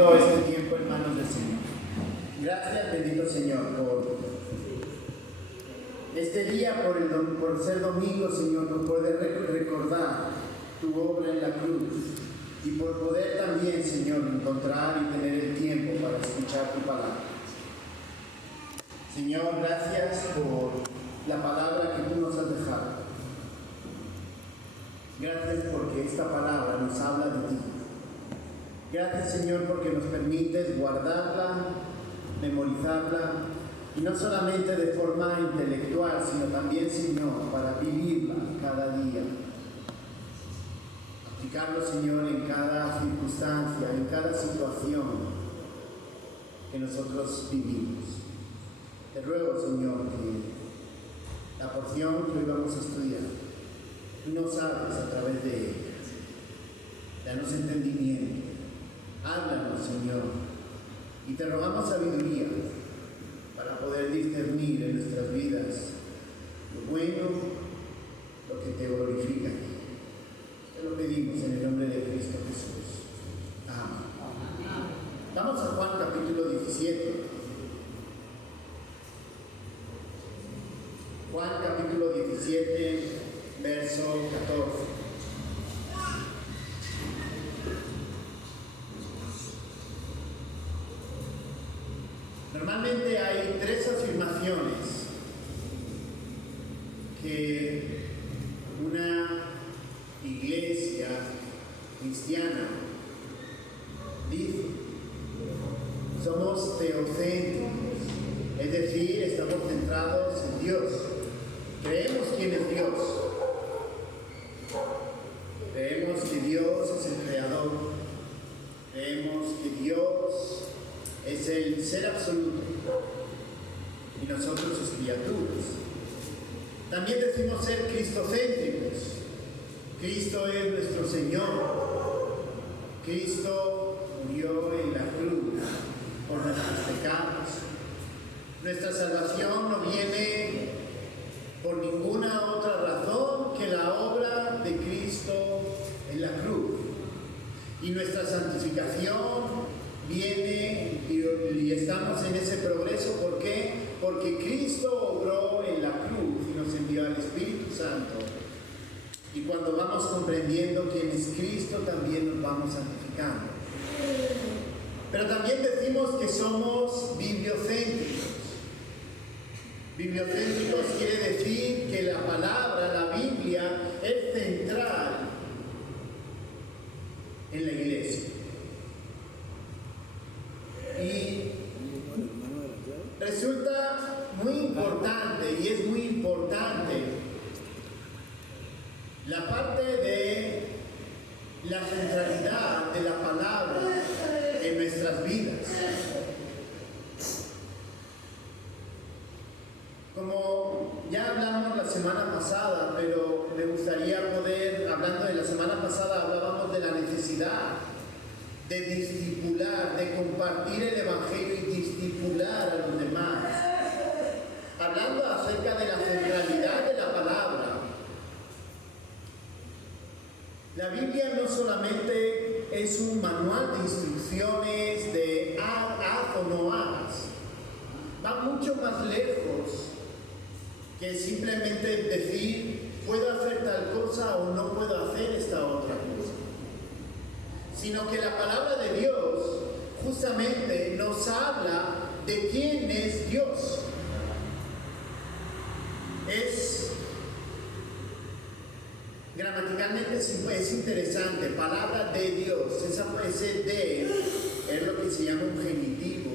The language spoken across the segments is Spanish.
Todo este tiempo en manos del Señor. Gracias, bendito Señor, por este día, por ser domingo, Señor, por poder recordar tu obra en la cruz y por poder también, Señor, encontrar y tener el tiempo para escuchar tu palabra. Señor, gracias por la palabra que tú nos has dejado. Gracias porque esta palabra nos habla de ti. Gracias, Señor, porque nos permites guardarla, memorizarla, y no solamente de forma intelectual, sino también, Señor, para vivirla cada día. Aplicarlo, Señor, en cada circunstancia, en cada situación que nosotros vivimos. Te ruego, Señor, que la porción que hoy vamos a estudiar, tú nos hables a través de ella. Danos entendimiento. Háblanos, Señor, y te rogamos sabiduría para poder discernir en nuestras vidas lo bueno, lo que te glorifica. Te lo pedimos en el nombre de Cristo Jesús. Amén. Vamos a Juan capítulo 17. Juan capítulo 17, verso 14. Normalmente hay tres afirmaciones que una iglesia cristiana dice. Somos teocéntricos, es decir, estamos centrados en Dios. Creemos quién es Dios. Creemos que Dios es el creador. Creemos que Dios es el ser absoluto y nosotros sus criaturas. También decimos ser cristocéntricos. Cristo es nuestro Señor. Cristo murió en la cruz por nuestros pecados. Nuestra salvación no viene por ninguna otra razón que la obra de Cristo en la cruz. Y nuestra santificación viene y estamos en ese progreso. ¿Por qué? Porque Cristo obró en la cruz y nos envió al Espíritu Santo. Y cuando vamos comprendiendo quién es Cristo, también nos vamos santificando. Pero también decimos que somos bibliocéntricos. Bibliocéntricos quiere decir que la palabra, la Biblia, es central en la iglesia. Y resulta muy importante, y es muy importante, la parte de la centralidad de la palabra en nuestras vidas. Como ya hablamos la semana pasada, pero me gustaría poder, hablando de la semana pasada, hablábamos de la necesidad de discipular, de compartir el Evangelio y discipular a los demás. Hablando acerca de la centralidad de la palabra. La Biblia no solamente es un manual de instrucciones de haz o no hagas. Va mucho más lejos que simplemente decir puedo hacer tal cosa o no puedo hacer esta otra cosa. Sino que la palabra de Dios justamente nos habla de quién es Dios. Gramaticalmente es interesante, palabra de Dios, ese de es lo que se llama un genitivo.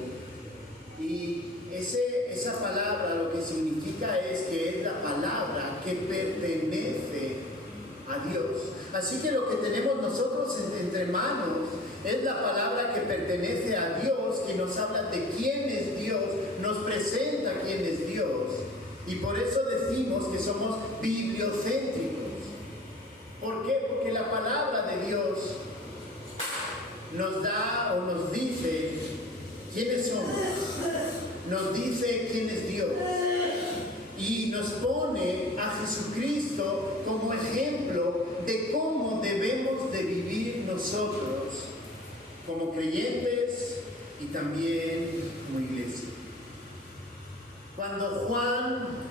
Y esa palabra lo que significa es que es la palabra que pertenece a Dios. Así que lo que tenemos nosotros entre manos es la palabra que pertenece a Dios, que nos habla de quién es Dios, nos presenta quién es Dios. Y por eso decimos que somos bibliocéntricos. ¿Por qué? Porque la palabra de Dios nos da o nos dice quiénes somos, nos dice quién es Dios y nos pone a Jesucristo como ejemplo de cómo debemos de vivir nosotros como creyentes también como iglesia. Cuando Juan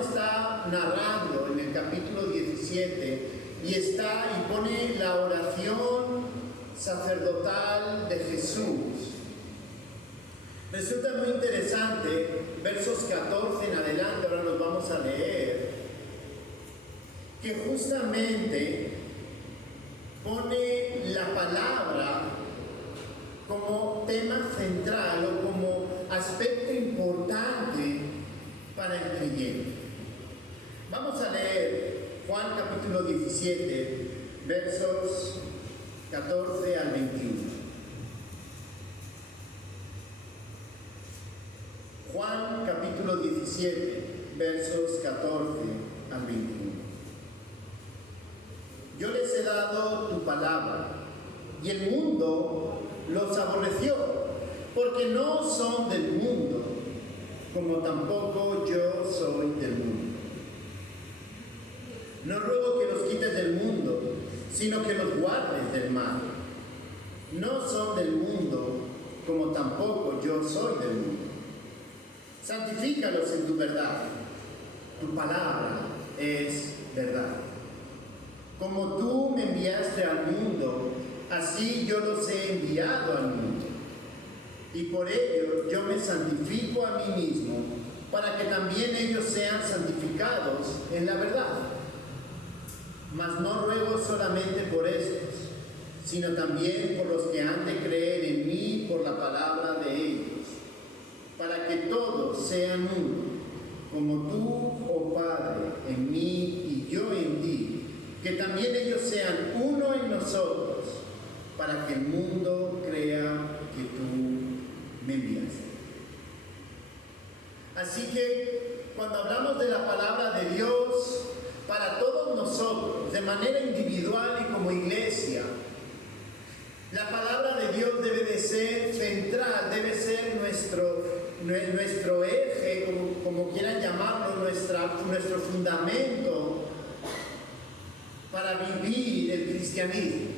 está narrando en el capítulo 17 y pone la oración sacerdotal de Jesús, resulta muy interesante, versos 14 en adelante, ahora los vamos a leer, que justamente pone la palabra como tema central o como aspecto importante para el creyente. Vamos a leer Juan capítulo 17, versos 14 al 21. Juan capítulo 17, versos 14 al 21. Yo les he dado tu palabra, y el mundo los aborreció, porque no son del mundo, como tampoco yo soy del mundo. No ruego que los quites del mundo, sino que los guardes del mal. No son del mundo, como tampoco yo soy del mundo. Santifícalos en tu verdad. Tu palabra es verdad. Como tú me enviaste al mundo, así yo los he enviado al mundo. Y por ello yo me santifico a mí mismo, para que también ellos sean santificados en la verdad. Mas no ruego solamente por estos, sino también por los que han de creer en mí por la palabra de ellos, para que todos sean uno, como tú, oh Padre, en mí y yo en ti, que también ellos sean uno en nosotros, para que el mundo crea que tú me enviaste. Así que cuando hablamos de la palabra de Dios, para todos nosotros, de manera individual y como iglesia, la palabra de Dios debe de ser central, debe ser nuestro eje, como quieran llamarlo, nuestro fundamento para vivir el cristianismo.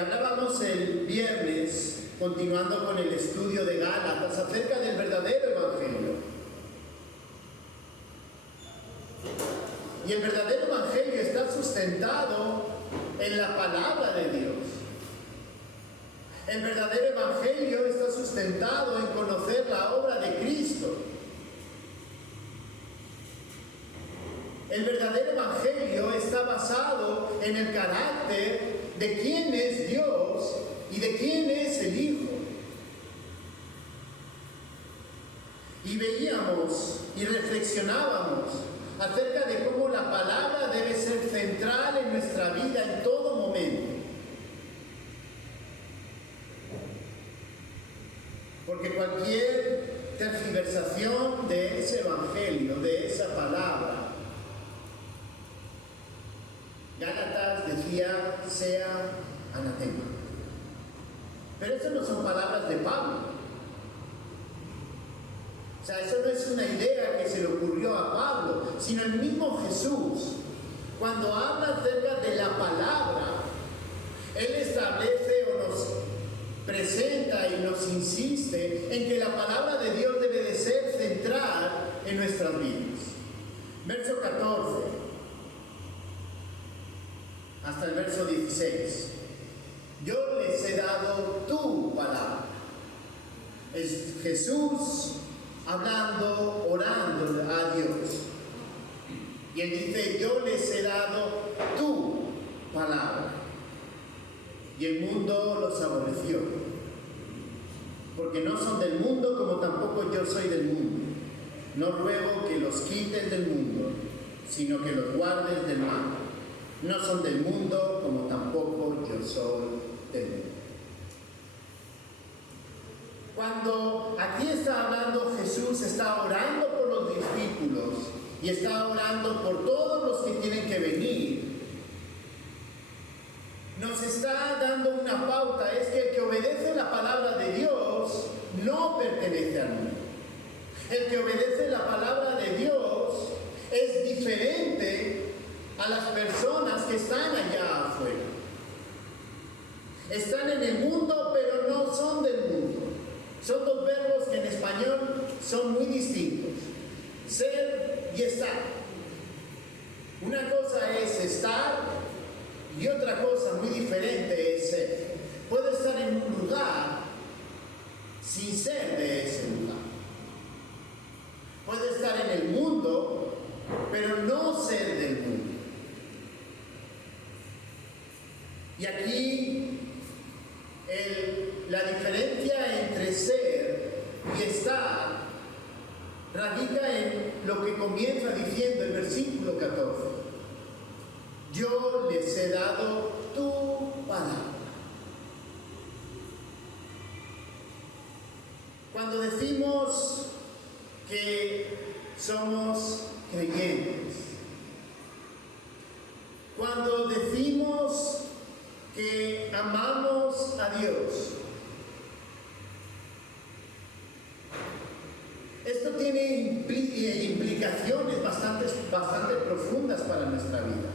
Hablábamos el viernes, continuando con el estudio de Gálatas, acerca del verdadero evangelio. Y el verdadero evangelio está sustentado en la palabra de Dios. El verdadero evangelio está sustentado en conocer la obra de Cristo. El verdadero evangelio está basado en el carácter de quién es Dios y de quién es el Hijo. Y veíamos y reflexionábamos acerca de cómo la palabra debe ser central en nuestra vida en todo momento. Porque cualquier tergiversación de ese evangelio, de esa palabra, Gálatas decía, sea anatema. Pero eso no son palabras de Pablo. O sea, eso no es una idea que se le ocurrió a Pablo, sino el mismo Jesús. Cuando habla acerca de la palabra, Él establece o nos presenta y nos insiste en que la palabra de Dios debe de ser central en nuestras vidas. Verso 14 hasta el verso 16. Yo les he dado tu palabra. Es Jesús hablando, orando a Dios. Y Él dice, yo les he dado tu palabra. Y el mundo los aborreció, porque no son del mundo como tampoco yo soy del mundo. No ruego que los quites del mundo, sino que los guardes del mal. No son del mundo como tampoco yo soy del mundo. Cuando aquí está hablando Jesús, está orando por los discípulos y está orando por todos los que tienen que venir, nos está dando una pauta, es que el que obedece la palabra de Dios no pertenece al mundo. El que obedece la palabra de Dios es diferente a las personas que están allá afuera. Están en el mundo, pero no son del mundo. Son dos verbos que en español son muy distintos. Ser y estar. Una cosa es estar y otra cosa muy diferente es ser. Puedo estar en un lugar sin ser de ese lugar. Puedo estar en el mundo, pero no ser del mundo. Y aquí la diferencia entre ser y estar radica en lo que comienza diciendo el versículo 14. Yo les he dado tu palabra. Cuando decimos que somos creyentes, cuando decimos que amamos a Dios, esto tiene implicaciones bastante profundas para nuestra vida.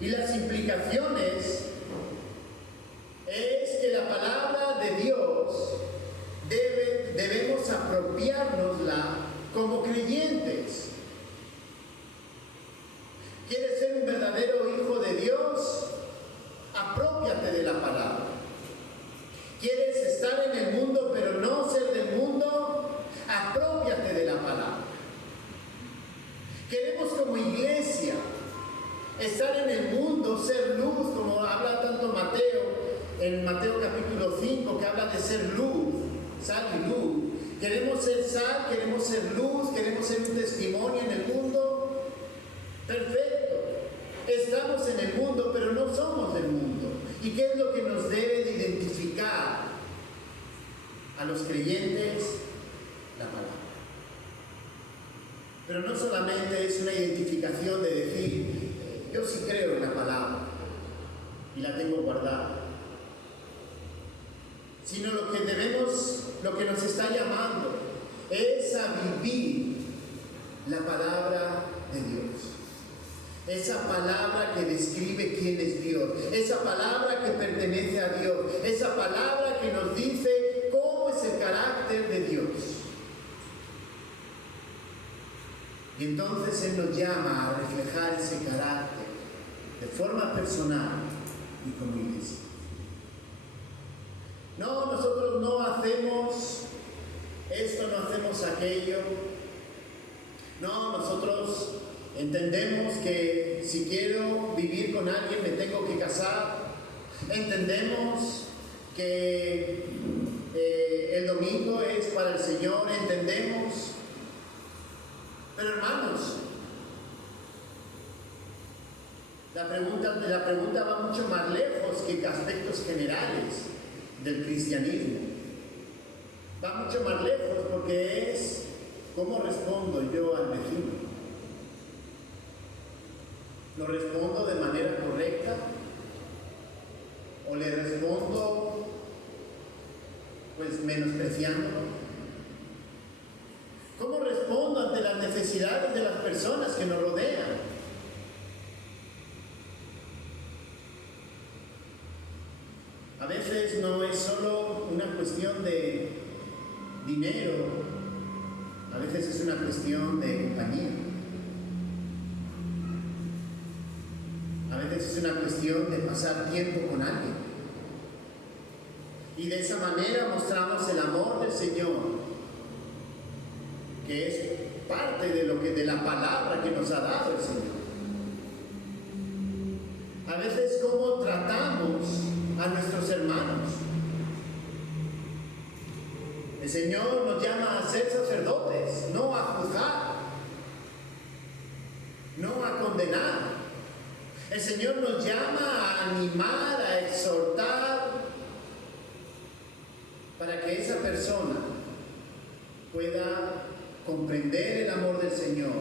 Y las implicaciones es que la palabra de Dios debemos apropiárnosla como creyentes. ¿Quieres ser un verdadero hijo de Dios? Aprópiate de la palabra. ¿Quieres estar en el mundo pero no ser del mundo? Aprópiate de la palabra. Queremos como iglesia estar en el mundo, ser luz, como habla tanto Mateo, en Mateo capítulo 5, que habla de ser luz, sal y luz. Queremos ser sal, queremos ser luz, queremos ser un testimonio en el mundo. Perfecto. Estamos en el mundo, pero no somos del mundo. ¿Y qué es lo que nos debe de identificar a los creyentes? La palabra. Pero no solamente es una identificación de decir, yo sí creo en la palabra y la tengo guardada, sino lo que nos está llamando es a vivir la palabra de Dios. Esa palabra que describe quién es Dios, esa palabra que pertenece a Dios, esa palabra que nos dice cómo es el carácter de Dios. Y entonces Él nos llama a reflejar ese carácter de forma personal y como iglesia. No, nosotros no hacemos esto, no hacemos aquello. No, nosotros entendemos que si quiero vivir con alguien me tengo que casar. Entendemos que el domingo es para el Señor, entendemos. Pero hermanos, la pregunta va mucho más lejos que aspectos generales del cristianismo. Va mucho más lejos porque es ¿cómo respondo yo al vecino? ¿Lo respondo de manera correcta? ¿O le respondo pues menospreciándolo? ¿Cómo respondo ante las necesidades de las personas que nos rodean? A veces no es solo una cuestión de dinero, a veces es una cuestión de compañía. A veces es una cuestión de pasar tiempo con alguien. Y de esa manera mostramos el amor del Señor, que es parte de la palabra que nos ha dado el Señor. A veces cómo tratamos a nuestros hermanos. El Señor nos llama a ser sacerdotes, no a juzgar, no a condenar. El Señor nos llama a animar, a exhortar, para que esa persona pueda comprender el amor del Señor,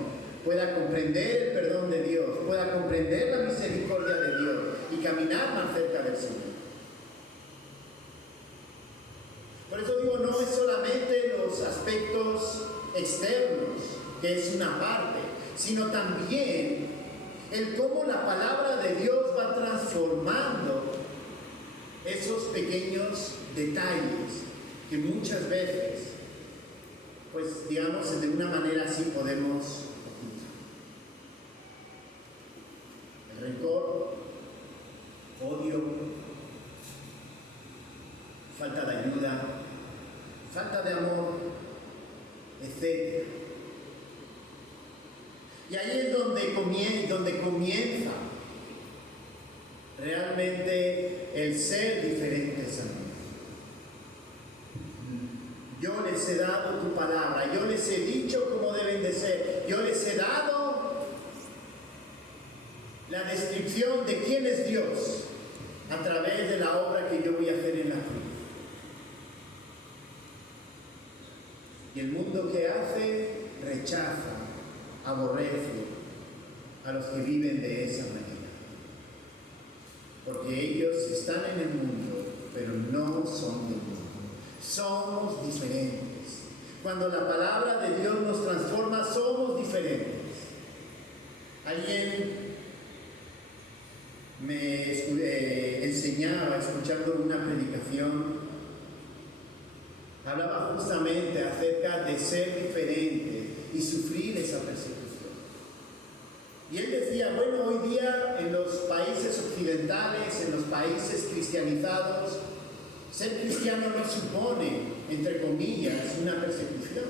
pueda comprender el perdón de Dios, pueda comprender la misericordia de Dios y caminar más cerca del Señor. Por eso digo, no es solamente los aspectos externos, que es una parte, sino también el cómo la palabra de Dios va transformando pequeños detalles que muchas veces, pues digamos, de una manera así podemos ocultar. El rencor, odio, falta de ayuda, falta de amor, etc. Y ahí es donde comienza realmente el ser diferentes a mí. Yo les he dado tu palabra, yo les he dicho cómo deben de ser, yo les he dado la descripción de quién es Dios a través de la obra que yo voy a hacer en la cruz. Y el mundo que hace, rechaza, aborrece a los que viven de esa manera. Porque ellos están en el mundo, pero no son del mundo. Somos diferentes. Cuando la palabra de Dios nos transforma, somos diferentes. Alguien me enseñaba, escuchando una predicación, hablaba justamente acerca de ser diferente y sufrir esa persecución. Y él decía, bueno, hoy día en los países occidentales, en los países cristianizados, ser cristiano no supone, entre comillas, una persecución.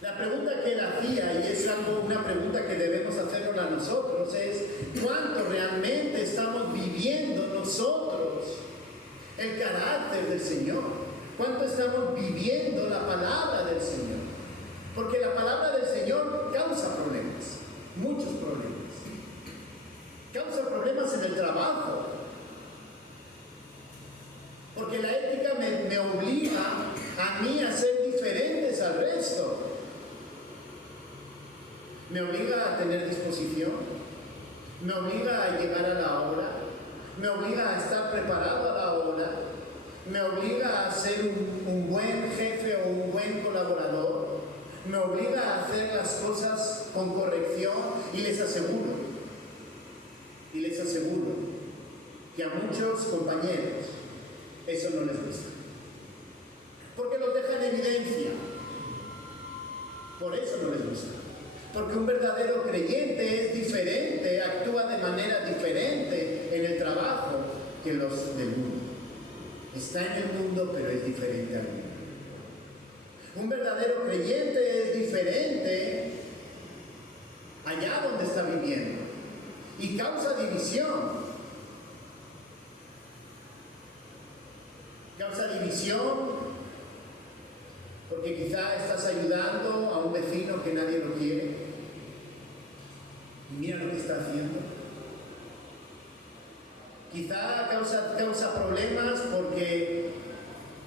La pregunta que él hacía, y es una pregunta que debemos hacernos a nosotros, es ¿cuánto realmente estamos viviendo nosotros el carácter del Señor? ¿Cuánto estamos viviendo la palabra del Señor? Porque la palabra del Señor causa problemas, muchos problemas. Causa problemas en el trabajo. Porque la ética me obliga a mí a ser diferentes al resto. Me obliga a tener disposición. Me obliga a llegar a la hora. Me obliga a estar preparado a la hora. Me obliga a ser un buen jefe o un buen colaborador. Me obliga a hacer las cosas con corrección y les aseguro que a muchos compañeros eso no les gusta. Porque los deja en evidencia. Por eso no les gusta. Porque un verdadero creyente es diferente, actúa de manera diferente en el trabajo que los del mundo. Está en el mundo, pero es diferente al mundo. Un verdadero creyente es diferente allá donde está viviendo y causa división. Causa división porque quizá estás ayudando a un vecino que nadie lo quiere y mira lo que está haciendo. Quizá causa problemas porque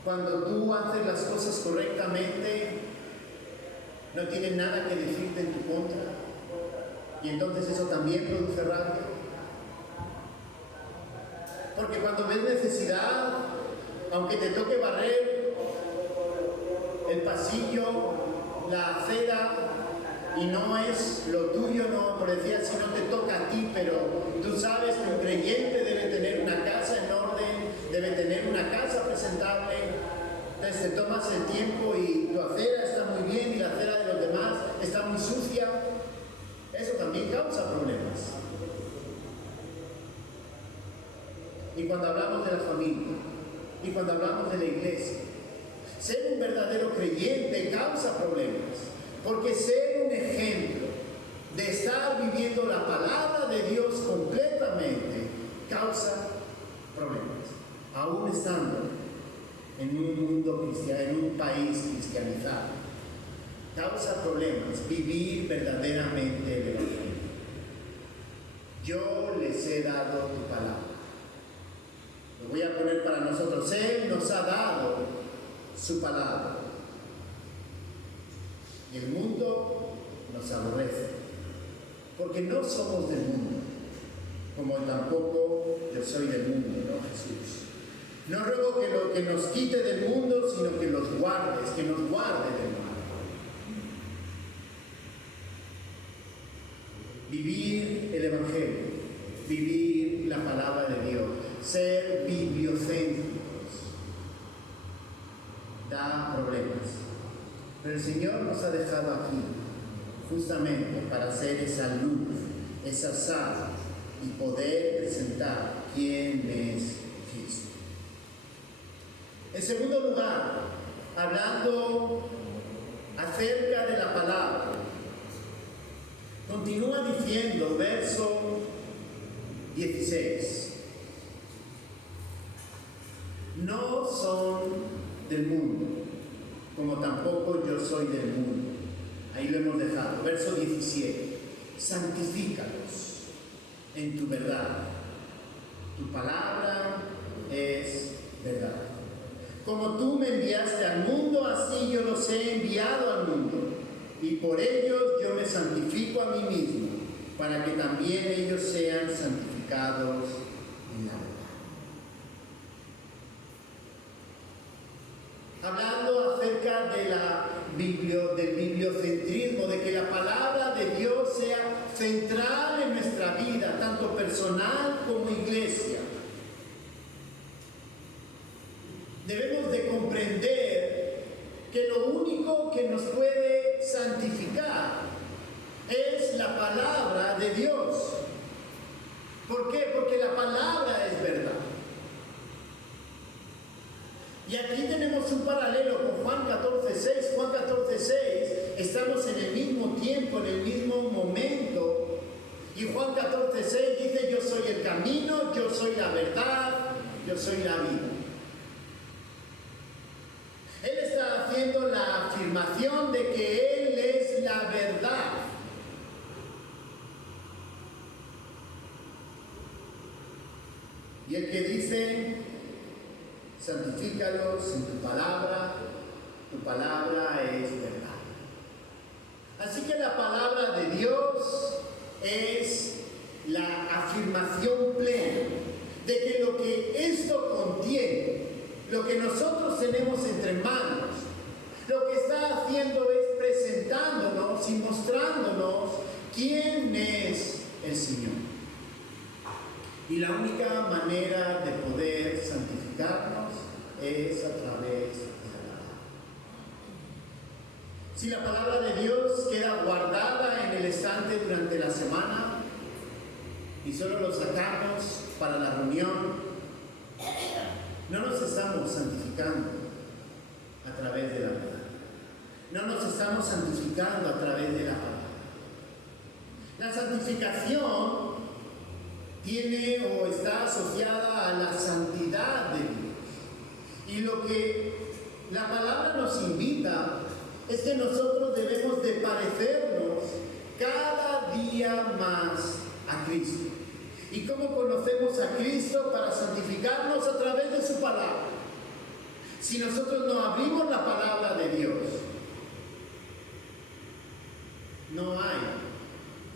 cuando tú haces las cosas correctamente no tienen nada que decirte en tu contra y entonces eso también produce rabia. Porque cuando ves necesidad, aunque te toque barrer el pasillo, la acera, y no es lo tuyo, no, por decir así, no te toca a ti, pero tú sabes que un creyente debe tener una casa en orden, debe tener una casa presentable, entonces te tomas el tiempo y tu acera está muy bien y la acera de los demás está muy sucia, eso también causa problemas. Y cuando hablamos de la familia, y cuando hablamos de la iglesia, ser un verdadero creyente causa problemas, porque ser un ejemplo de estar viviendo la palabra de Dios completamente causa problemas, aún estando en un mundo cristiano, en un país cristianizado. Causa problemas vivir verdaderamente el evangelio. Yo les he dado tu palabra. Lo voy a poner para nosotros. Él nos ha dado su palabra. Y el mundo nos aborrece. Porque no somos del mundo. Como tampoco yo soy del mundo, ¿no, Jesús? No ruego que nos quite del mundo, sino que los guardes, que nos guarde del mal. Vivir el Evangelio, vivir la palabra de Dios, ser Pero el Señor nos ha dejado aquí justamente para hacer esa luz, esa sal y poder presentar quién es Cristo. En segundo lugar, hablando acerca de la palabra, continúa diciendo, verso 16, no son del mundo, como tampoco yo soy del mundo. Ahí lo hemos dejado. Verso 17, santifícalos en tu verdad. Tu palabra es verdad. Como tú me enviaste al mundo, así yo los he enviado al mundo. Y por ellos yo me santifico a mí mismo, para que también ellos sean santificados en la verdad. Hablando acerca del bibliocentrismo, de que la palabra de Dios sea central en nuestra vida, tanto personal como iglesia. Debemos de comprender que lo único que nos puede santificar es la palabra de Dios. ¿Por qué? Porque la palabra es verdad. Y aquí tenemos un paralelo con Juan 14:6. Juan 14:6, estamos en el mismo tiempo, en el mismo momento. Y Juan 14:6 dice, yo soy el camino, yo soy la verdad, yo soy la vida. Él está haciendo la afirmación de que Él es la verdad. Y el que dice, santifícalos en tu palabra es verdad. Así que la palabra de Dios es la afirmación plena de que lo que esto contiene, lo que nosotros tenemos entre manos, lo que está haciendo es presentándonos y mostrándonos quién es el Señor. Y la única manera de poder santificarnos es a través de la palabra. Si la palabra de Dios queda guardada en el estante durante la semana y solo lo sacamos para la reunión, no nos estamos santificando a través de la verdad. No nos estamos santificando a través de la palabra. La santificación tiene o está asociada a la santidad de Dios. Y lo que la palabra nos invita es que nosotros debemos de parecernos cada día más a Cristo. ¿Y cómo conocemos a Cristo? Para santificarnos a través de su palabra. Si nosotros no abrimos la palabra de Dios, no hay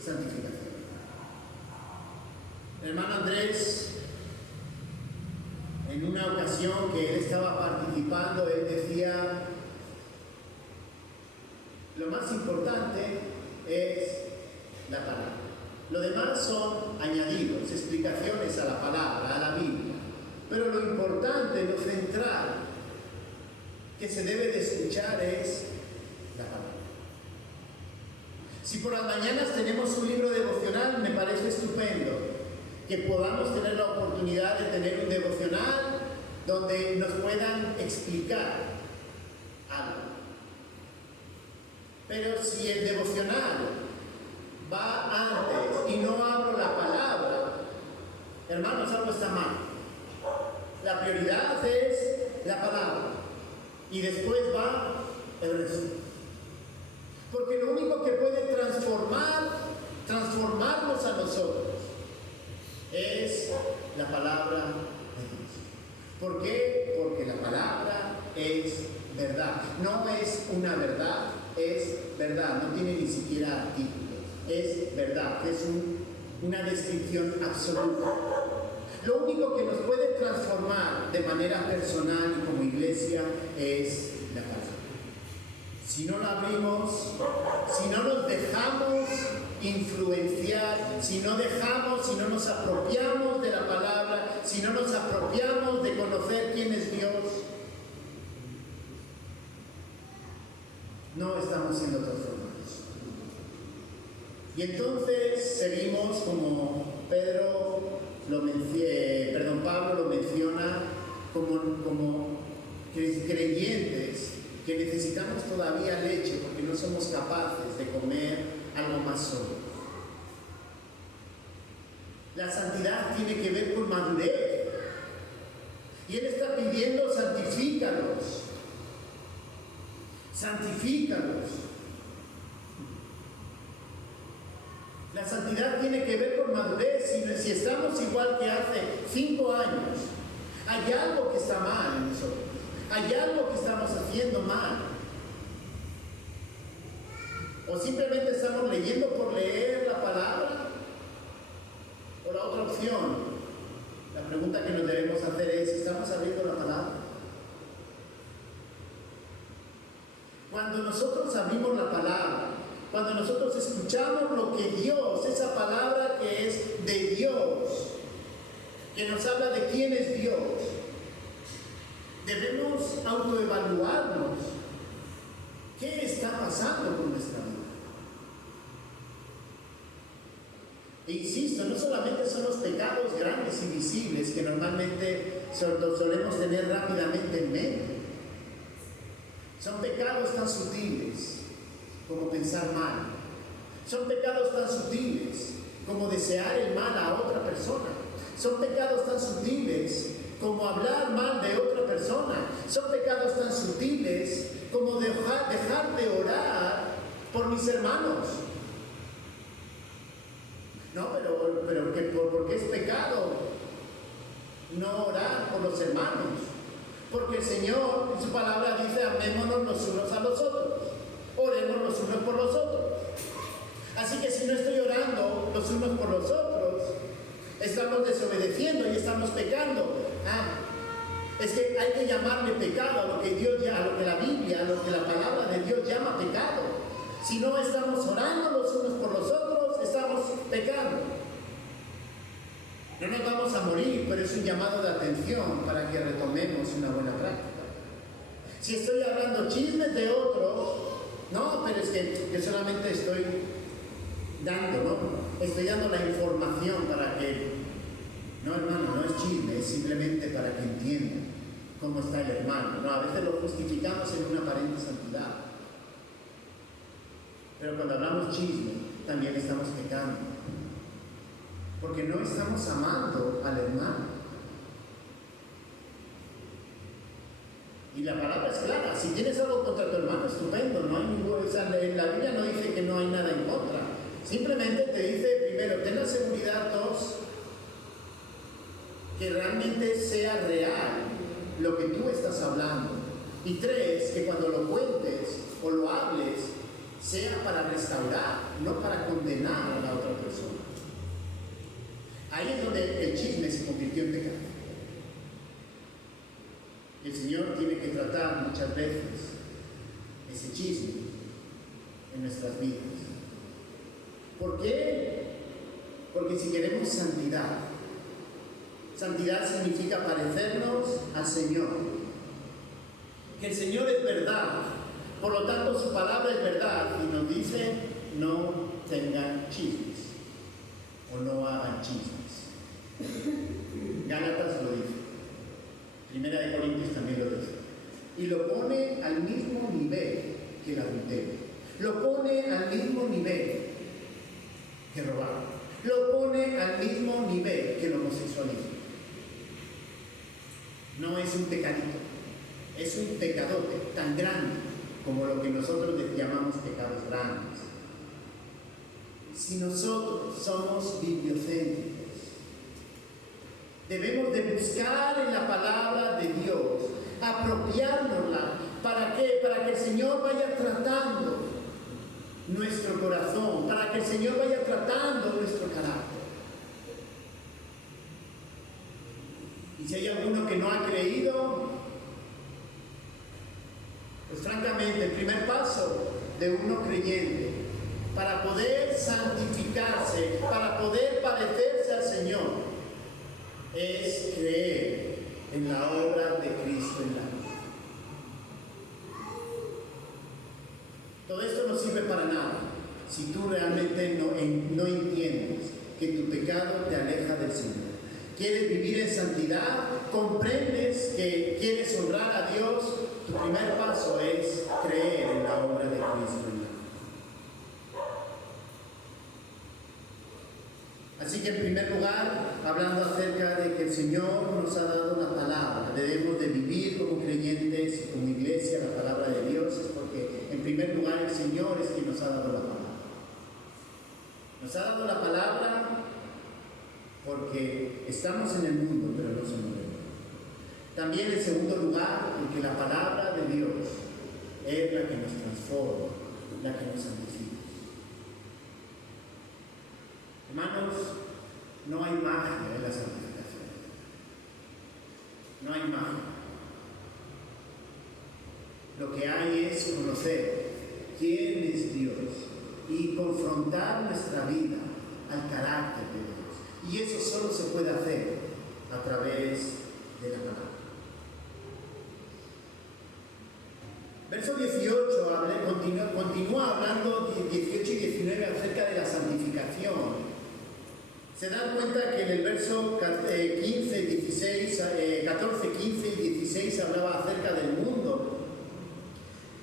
santificación. El hermano Andrés, en una ocasión que él estaba participando, él decía, lo más importante es la palabra. Lo demás son añadidos, explicaciones a la palabra, a la Biblia. Pero lo importante, lo central que se debe de escuchar es la palabra. Si por las mañanas tenemos un libro devocional, me parece estupendo que podamos tener la oportunidad de tener un devocional donde nos puedan explicar algo. Pero si el devocional va antes y no abro la palabra, hermanos, algo está mal. La prioridad es la palabra y después va el resto. Porque lo único que puede transformarnos a nosotros es la palabra de Dios. ¿Por qué? Porque la palabra es verdad. No es una verdad, es verdad. No tiene ni siquiera artículos. Es verdad, es una descripción absoluta. Lo único que nos puede transformar de manera personal y como iglesia es la palabra. Si no la abrimos, si no nos dejamos influenciar, si no nos apropiamos de la palabra, si no nos apropiamos de conocer quién es Dios, no estamos siendo transformados. Y entonces seguimos como Pablo lo menciona como creyentes que necesitamos todavía leche porque no somos capaces de comer algo más sólido. La santidad tiene que ver con madurez. Y Él está pidiendo, santifícalos. Santifícalos. La santidad tiene que ver con madurez. Si estamos igual que hace 5 años, hay algo que está mal en nosotros. Hay algo que estamos haciendo mal. O simplemente estamos leyendo por leer la palabra. O la otra opción, la pregunta que nos debemos hacer es, ¿estamos abriendo la palabra? Cuando nosotros abrimos la palabra, cuando nosotros escuchamos lo que Dios, esa palabra que es de Dios, que nos habla de quién es Dios, debemos autoevaluarnos. ¿Qué está pasando con nuestra vida? E insisto, no solamente son los pecados grandes y visibles que normalmente solemos tener rápidamente en mente. Son pecados tan sutiles como pensar mal. Son pecados tan sutiles como desear el mal a otra persona. Son pecados tan sutiles como hablar mal de otra persona. Son pecados tan sutiles como dejar de orar por mis hermanos. No, pero ¿por qué es pecado no orar por los hermanos? Porque el Señor en su palabra dice, amémonos los unos a los otros, oremos los unos por los otros. Así que si no estoy orando los unos por los otros, estamos desobedeciendo y estamos pecando. Es que hay que llamarle pecado a lo que la Biblia, a lo que la palabra de Dios llama pecado. Si no estamos orando los unos por los otros, estamos pecando. No nos vamos a morir, pero es un llamado de atención para que retomemos una buena práctica. Si estoy hablando chismes de otros, no, pero es que yo solamente estoy dando la información para que, no hermano, no es chisme, es simplemente para que entiendan cómo está el hermano. No, a veces lo justificamos en una aparente santidad. Pero cuando hablamos chisme, también estamos pecando. Porque no estamos amando al hermano. Y la palabra es clara. Si tienes algo contra tu hermano, estupendo. No hay la Biblia no dice que no hay nada en contra. Simplemente te dice, primero, ten la seguridad, 2, que realmente sea real lo que tú estás hablando. Y 3, que cuando lo cuentes o lo hables, sea para restaurar, no para condenar a la otra persona. Ahí es donde el chisme se convirtió en pecado. El Señor tiene que tratar muchas veces ese chisme en nuestras vidas. ¿Por qué? Porque si queremos santidad, santidad significa parecernos al Señor. Que el Señor es verdad, por lo tanto su palabra es verdad y nos dice no tengan chismes o no hagan chismes. Gálatas lo dice, Primera de Corintios también lo dice, y lo pone al mismo nivel que el adulterio, lo pone al mismo nivel que robar, lo pone al mismo nivel que el homosexualismo. No es un pecadito, es un pecadote tan grande como lo que nosotros les llamamos pecados grandes. Si nosotros somos bibliocéntricos, debemos de buscar en la palabra de Dios, apropiárnosla. ¿Para qué? Para que el Señor vaya tratando nuestro corazón, para que el Señor vaya tratando nuestro carácter. Y si hay alguno que no ha creído, pues francamente el primer paso de uno creyente para poder santificarse, para poder parecerse al Señor, es creer en la obra de Cristo en la vida. para nada si tú realmente no entiendes que tu pecado te aleja del Señor. Quieres vivir en santidad, comprendes que quieres honrar a Dios, tu primer paso es creer en la obra de Cristo en la cruz. Así que en primer lugar, hablando acerca de que el Señor nos ha dado una palabra, debemos de vivir como creyentes y como iglesia la palabra de Dios, es porque en primer lugar el Señor es quien nos ha dado la palabra. Nos ha dado la palabra porque estamos en el mundo, pero no somos de él. También en segundo lugar, porque la palabra de Dios es la que nos transforma, la que nos santifica. Hermanos, no hay magia en la santificación. No hay magia. Lo que hay es conocer quién es Dios y confrontar nuestra vida al carácter de Dios. Y eso solo se puede hacer a través de la palabra. Verso 18 continúa hablando 18 y 19 acerca de la santificación. Se dan cuenta que en el verso 14, 15 y 16 hablaba acerca del mundo.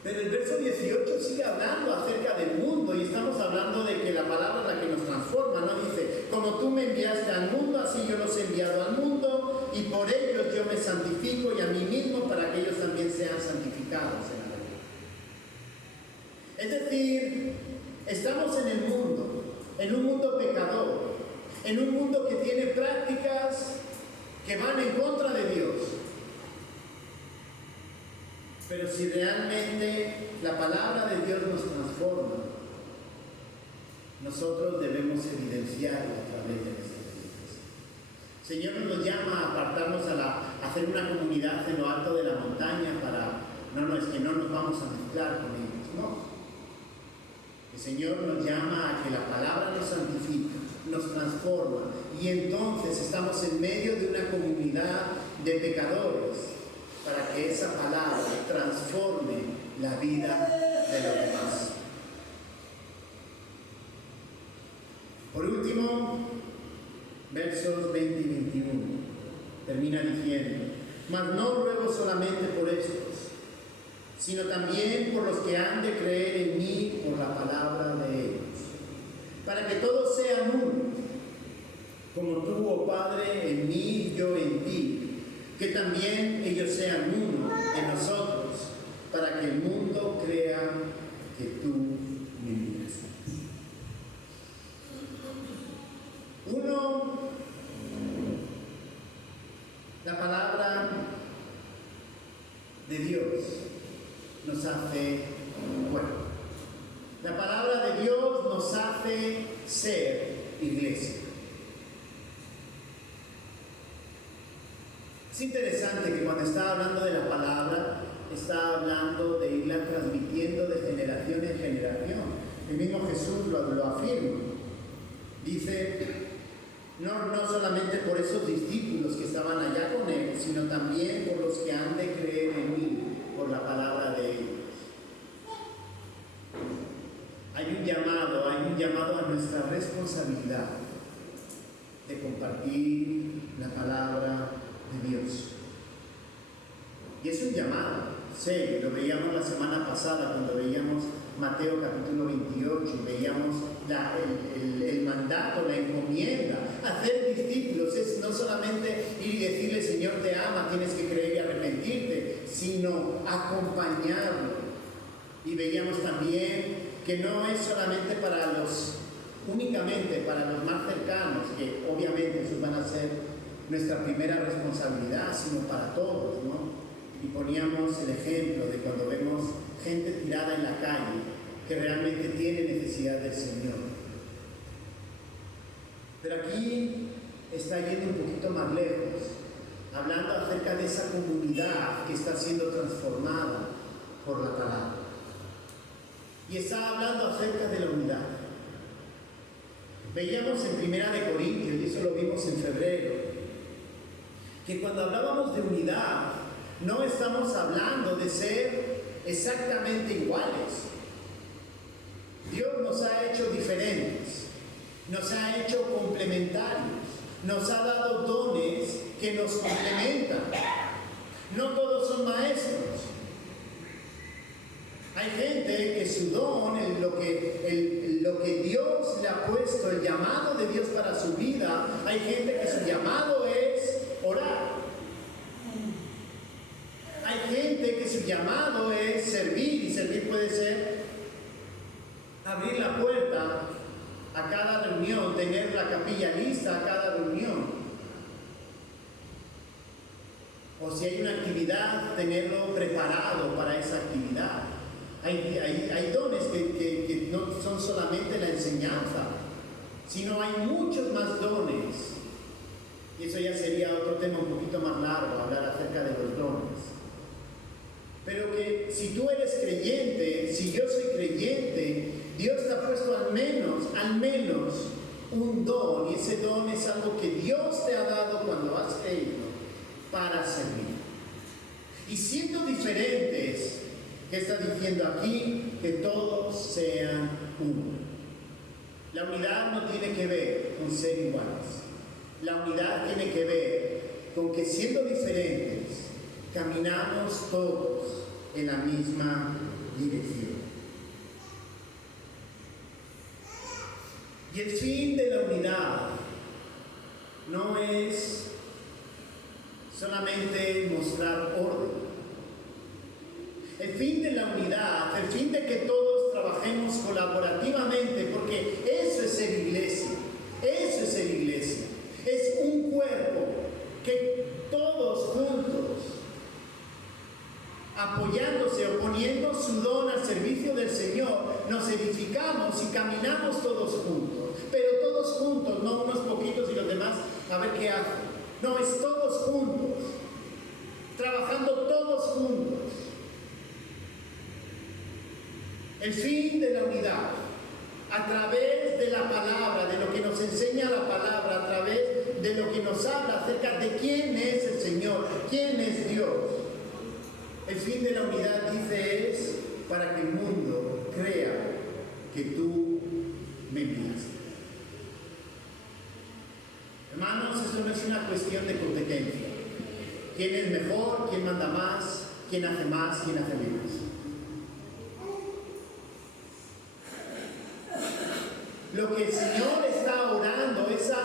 Pero el verso 18 sigue hablando acerca del mundo y estamos hablando de que la palabra es la que nos transforma, ¿no? Dice, como tú me enviaste al mundo, así yo los he enviado al mundo y por ellos yo me santifico y a mí mismo para que ellos también sean santificados en la verdad. Es decir, estamos en el mundo, en un mundo pecador, en un mundo que tiene prácticas que van en contra de Dios. Pero si realmente la palabra de Dios nos transforma, nosotros debemos evidenciarlo a través de nuestras vidas. El Señor nos llama a apartarnos a hacer una comunidad en lo alto de la montaña es que no nos vamos a mezclar con ellos, no. El Señor nos llama a que la palabra nos santifica, nos transforma y entonces estamos en medio de una comunidad de pecadores, para que esa palabra transforme la vida de los demás. Por último, versos 20 y 21, termina diciendo, mas no ruego solamente por estos, sino también por los que han de creer en mí por la palabra de ellos, para que todos sean uno, como tú, oh Padre, en mí y yo en ti, que también ellos sean uno en nosotros, para que el mundo crea que tú me enviaste. Uno, la palabra de Dios nos hace cuerpo. La palabra de Dios nos hace ser iglesia. Es interesante que cuando está hablando de la palabra, está hablando de irla transmitiendo de generación en generación. El mismo Jesús lo afirma. Dice, no solamente por esos discípulos que estaban allá con él, sino también por los que han de creer en mí, por la palabra de ellos. Hay un llamado a nuestra responsabilidad de compartir la palabra de Dios. Y es un llamado serio, lo veíamos la semana pasada cuando veíamos Mateo capítulo 28 y veíamos el mandato, la encomienda, hacer discípulos. Es no solamente ir y decirle Señor te ama, tienes que creer y arrepentirte, sino acompañarlo. Y veíamos también que no es solamente únicamente para los más cercanos, que obviamente esos van a ser nuestra primera responsabilidad, sino para todos, ¿no? Y poníamos el ejemplo de cuando vemos gente tirada en la calle que realmente tiene necesidad del Señor. Pero aquí está yendo un poquito más lejos, hablando acerca de esa comunidad que está siendo transformada por la palabra. Y está hablando acerca de la unidad. Veíamos en 1 Corintios, y eso lo vimos en febrero, que cuando hablábamos de unidad, no estamos hablando de ser exactamente iguales. Dios nos ha hecho diferentes, nos ha hecho complementarios, nos ha dado dones que nos complementan. No todos son maestros. Hay gente que su don, lo que Dios le ha puesto, el llamado de Dios para su vida, hay gente que su llamado es orar. Hay gente que su llamado es servir, y servir puede ser abrir la puerta a cada reunión, tener la capilla lista a cada reunión. O si hay una actividad, tenerlo preparado para esa actividad. Hay dones que no son solamente la enseñanza, sino hay muchos más dones. Y eso ya sería otro tema un poquito más largo, hablar acerca de los dones. Pero que si tú eres creyente, si yo soy creyente, Dios te ha puesto al menos un don, y ese don es algo que Dios te ha dado cuando has creído para servir. Y siendo diferentes, ¿qué está diciendo aquí? Que todos sean uno. La unidad no tiene que ver con ser iguales. La unidad tiene que ver con que siendo diferentes, caminamos todos en la misma dirección. Y el fin de la unidad no es solamente mostrar orden. El fin de la unidad, el fin de que todos trabajemos colaborativamente, porque eso es ser iglesia, eso es ser iglesia. Es un cuerpo que todos juntos, apoyándose o poniendo su don al servicio del Señor, nos edificamos y caminamos todos juntos. Pero todos juntos, no unos poquitos y los demás a ver qué hacen. No, es todos juntos, trabajando todos juntos. El fin de la unidad, a través de la palabra, de lo que nos enseña la palabra, a través de lo que nos habla acerca de quién es el Señor, quién es Dios. El fin de la unidad, dice, es para que el mundo crea que tú me enviaste. Hermanos, esto no es una cuestión de competencia. ¿Quién es mejor? ¿Quién manda más? ¿Quién hace más? ¿Quién hace menos? Lo que el Señor está orando, esa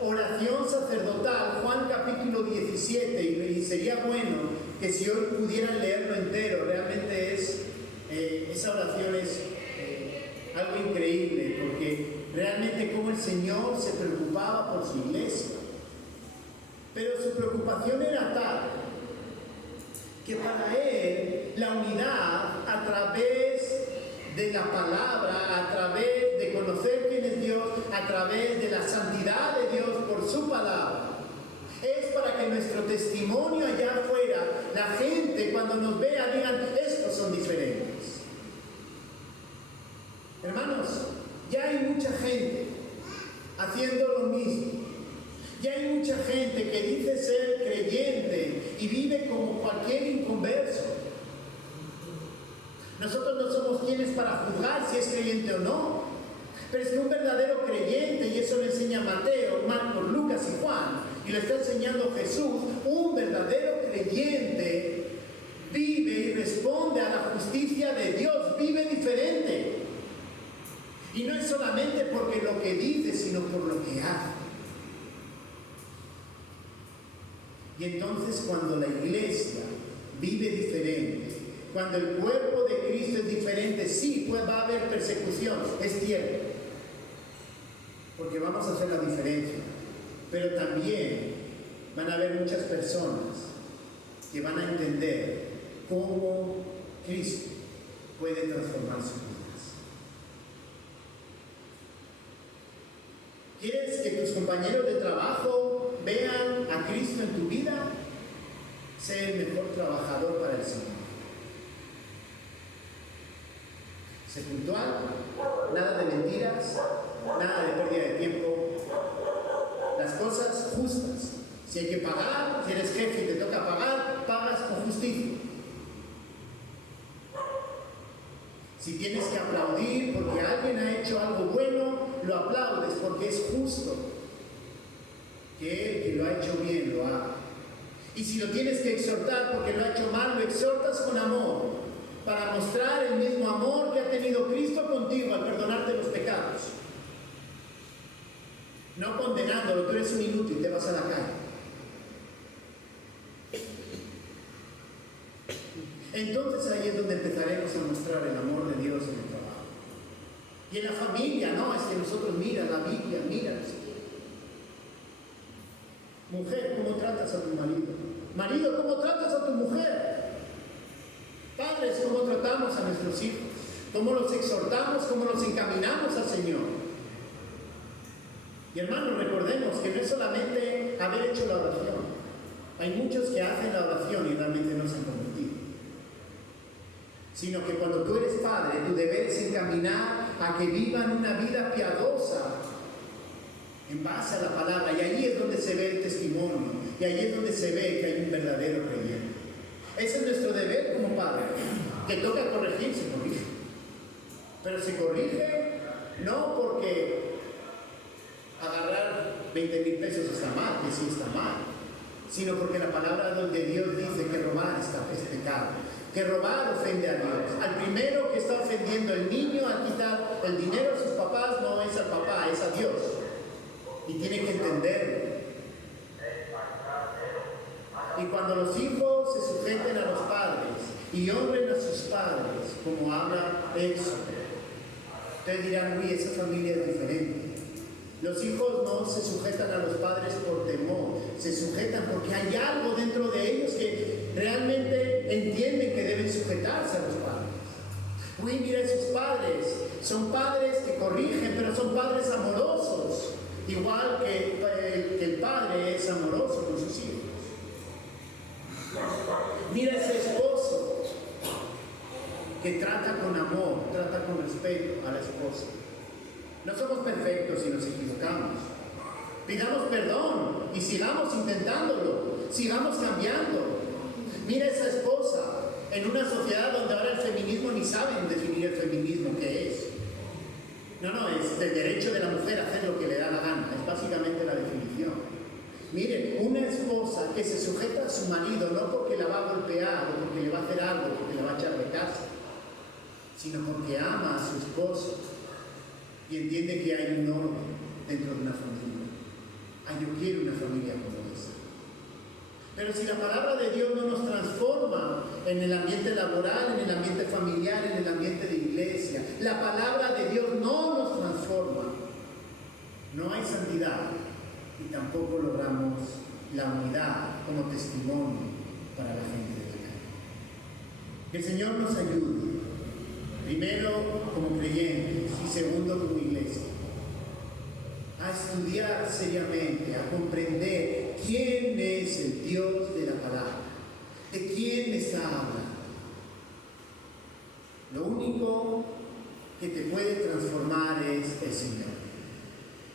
oración sacerdotal, Juan capítulo 17, y sería bueno que si hoy pudieran leerlo entero, realmente esa oración es algo increíble, porque realmente como el Señor se preocupaba por su iglesia. Pero su preocupación era tal que para Él la unidad a través de la palabra, a través de conocer quién es Dios, a través de la santidad de Dios por su palabra, es para que nuestro testimonio allá afuera, la gente cuando nos vea digan, estos son diferentes. Hermanos, ya hay mucha gente haciendo lo mismo. Ya hay mucha gente que dice ser creyente y vive como cualquier inconverso. Nosotros no somos quienes para juzgar si es creyente o no. Pero es que un verdadero creyente, y eso lo enseña Mateo, Marcos, Lucas y Juan, y lo está enseñando Jesús, un verdadero creyente vive y responde a la justicia de Dios, vive diferente. Y no es solamente porque lo que dice, sino por lo que hace. Y entonces cuando la iglesia vive diferente, cuando el cuerpo de Cristo es diferente, sí, pues va a haber persecución, es cierto, porque vamos a hacer la diferencia. Pero también van a haber muchas personas que van a entender cómo Cristo puede transformar sus vidas. ¿Quieres que tus compañeros de trabajo vean a Cristo en tu vida? Sé el mejor trabajador para el Señor. Sé puntual, nada de mentiras, nada de pérdida de tiempo. Las cosas justas. Si hay que pagar, si eres jefe y te toca pagar, pagas con justicia. Si tienes que aplaudir porque alguien ha hecho algo bueno, lo aplaudes porque es justo que el que lo ha hecho bien lo haga. Y si lo tienes que exhortar porque lo ha hecho mal, lo exhortas con amor, para mostrar el mismo amor que ha tenido Cristo contigo al perdonarte los pecados. No condenándolo, tú eres un inútil, te vas a la calle. Entonces ahí es donde empezaremos a mostrar el amor de Dios en el trabajo. Y en la familia, no, es que nosotros mira la Biblia, mira, no sé qué. Mujer, ¿cómo tratas a tu marido? Marido, ¿cómo tratas a tu mujer? Padres, ¿cómo tratamos a nuestros hijos? ¿Cómo los exhortamos? ¿Cómo los encaminamos al Señor? Y hermanos, recordemos que no es solamente haber hecho la oración. Hay muchos que hacen la oración y realmente no se han convertido. Sino que cuando tú eres padre, tu deber es encaminar a que vivan una vida piadosa en base a la palabra. Y ahí es donde se ve el testimonio. Y ahí es donde se ve que hay un verdadero creyente. Ese es nuestro deber como padre. Que toca corregir, se corrige. Pero se corrige no porque agarrar 20,000 pesos está mal, que sí está mal, sino porque la palabra de Dios dice que robar es pecado, que robar ofende a Dios. Al primero que está ofendiendo el niño al quitar el dinero a sus papás no es al papá, es a Dios. Y tiene que entenderlo. Y cuando los hijos se sujeten a los padres y honren a sus padres, como habla eso, ustedes dirán, uy, esa familia es diferente. Los hijos no se sujetan a los padres por temor, se sujetan porque hay algo dentro de ellos que realmente entienden que deben sujetarse a los padres. Uy, mira esos padres, son padres que corrigen, pero son padres amorosos, igual que el padre es amoroso con sus hijos. Mira ese esposo que trata con amor, trata con respeto a la esposa. No somos perfectos y nos equivocamos. Pidamos perdón y sigamos intentándolo, sigamos cambiando. Mira esa esposa en una sociedad donde ahora el feminismo ni saben definir el feminismo que es. No, es el derecho de la mujer a hacer lo que le da la gana, es básicamente la definición. Miren, una esposa que se sujeta a su marido no porque la va a golpear o porque le va a hacer algo, porque le va a echar de casa, sino porque ama a su esposo y entiende que hay un orden dentro de una familia. Yo quiero una familia como esa. Pero si la palabra de Dios no nos transforma en el ambiente laboral, en el ambiente familiar, en el ambiente de iglesia, la palabra de Dios no nos transforma, no hay santidad. Y tampoco logramos la unidad como testimonio para la gente de la calle. Que el Señor nos ayude, primero como creyentes y segundo como iglesia, a estudiar seriamente, a comprender quién es el Dios de la palabra, de quién está hablando. Lo único que te puede transformar es el Señor.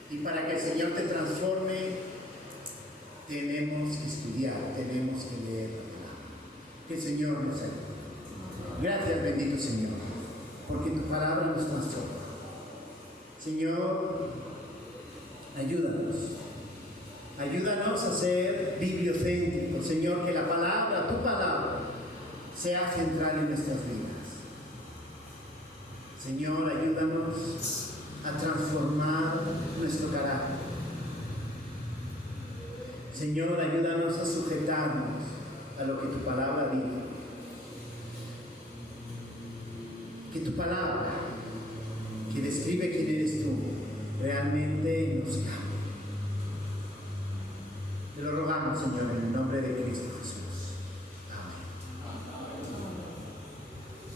Y para que el Señor te transforme, tenemos que estudiar, tenemos que leer la palabra. Que el Señor nos ayude. Gracias, bendito Señor, porque tu palabra nos transforma. Señor, ayúdanos. Ayúdanos a ser bibliocéntricos. Señor, que la palabra, tu palabra, sea central en nuestras vidas. Señor, ayúdanos a transformar nuestro carácter. Señor, ayúdanos a sujetarnos a lo que tu palabra dice. Que tu palabra, que describe quién eres tú, realmente nos cambie. Te lo rogamos, Señor, en